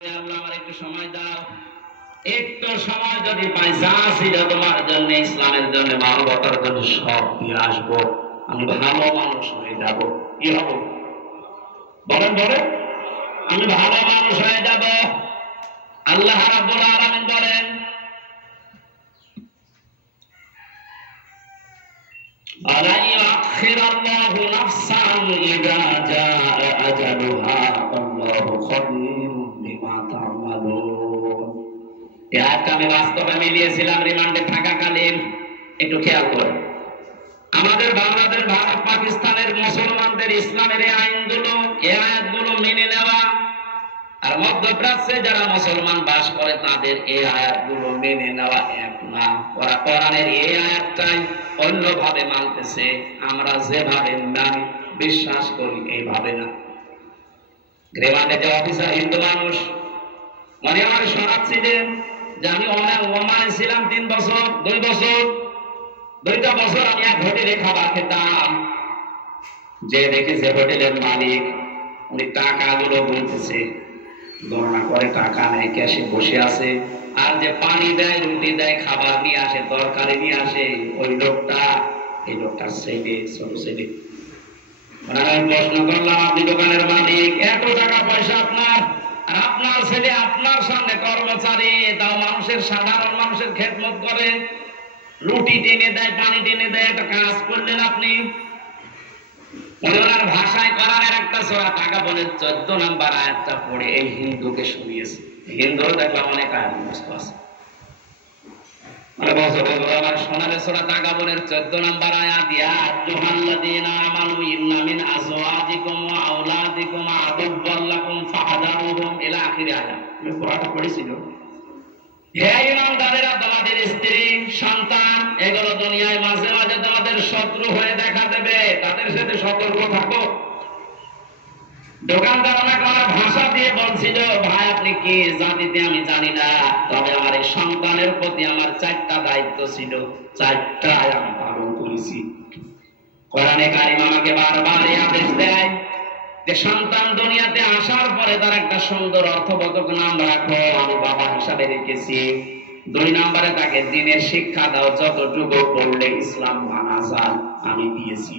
আল্লাহ আমার একটু সময় দাও, একটু সময় যদি পাই, যা ছিল তোমার জন্য, ইসলামের জন্য, মানবতার জন্য সব দিয়ে আসবো। আমি ভালো মানুষ হয়ে যাব। কি হব? বলেন বলেন, আমি ভালো মানুষ হয়ে যাব। আল্লাহ রাব্বুল আলামিন বলেন, আলা ইউআখিরুল্লাহু নাফসান ইযা জাআ আজালুহা আল্লাহু খাবীরুম বিমা তা'মালুন। এই আয়াতটা আমি বাস্তবে মিলিয়েছিলাম রিমান্ডে থাকাকালীন। একটু খেয়াল করেন, আমাদের বাংলাদেশ, ভারত, পাকিস্তানের মুসলমানদের ইসলামের এই আইনগুলো, এই আয়াতগুলো মেনে নেওয়া, আর মধ্যপ্রাচ্যে যারা মুসলমান বাস করে তাদের এই আয়াতগুলো মেনে নেওয়া এক না। ওরা কোরআনের এই আয়াতটাই অন্যভাবে মানতেছে, আমরা যেভাবে মানি, বিশ্বাস করি এইভাবে না। রিমান্ডে যে অফিসার হিন্দু মানুষ, মানে আমার শোনাচ্ছিলেন যে আমি ওমানে ছিলাম 3 বছর, 2 বছর, 2টা বছর আমি এক হোটেলে খাবার খেতাম। যে দেখেছে হোটেলের মালিক, উনি টাকাগুলো গুনতেছে, গণনা করে টাকা নেয়, ক্যাশে বসে আছে। আর যে পানি দেয়, রুটি দেয়, খাবার নিয়ে আসে, তরকারি নিয়ে আসে, ওই লোকটা, এই লোকটার ছেলে, ছোট ছেলে। আমি প্রশ্ন করলাম, আপনি দোকানের মালিক, এত টাকা পয়সা আপনার, আর আপনার ছেলে আপনার সামনে কর্মচারী, তাও মানুষের, সাধারণ মানুষের খেদমত করে, রুটি টেনে দেয়, পানি টেনে দেয়, একটা কাজ করলেন আপনি। ওনার ভাষায় কোরআনের একটা সূরা তাগাবুনের 14 নম্বর আয়াতটা পড়ে এই হিন্দুকে শুনিয়েছে। হিন্দু দেখলাম অনেক আয়াত মুখস্থ আছে, মানে বছর আমার শোনালে সূরা তাগাবুনের 14 নম্বর আয়াত, ইয়া আইয়ুহাল্লাযীনা আমানু ইন্না মিন আজওয়াজিকুম ওয়া আওলাদিকুম আদুওয়াল লাকুম ফাহদারুহুম ইলা আখির আয়াত। আমি পুরোটা পড়েছিল। হে ঈমানদারেরা, তোমাদের স্ত্রী, সন্তান, এগুলো দুনিয়ায় মাঝে মাঝে তোমাদের শত্রু হয়ে দেখা দেবে, তাদের সাথে সতর্ক থাকো। দোকানদার আমাকে আমার ভাষা দিয়ে বলছিল, ভাই আপনি কি জাতিতে আমি জানি না, তবে আমার এই সন্তানের প্রতি আমার 4টা দায়িত্ব ছিল, 4টাই আমি পালন করেছি। কোরআনে কারিম আমাকে বারবার এই আদেশ দেয় যে সন্তান দুনিয়াতে আসার পরে তার একটা সুন্দর অর্থবোধক নাম রাখো, আমি বাবা হিসাবে রেখেছি। 2 নম্বরে তাকে দ্বীনের শিক্ষা দাও, যতটুকু পড়লে ইসলাম মানা যায় আমি দিয়েছি।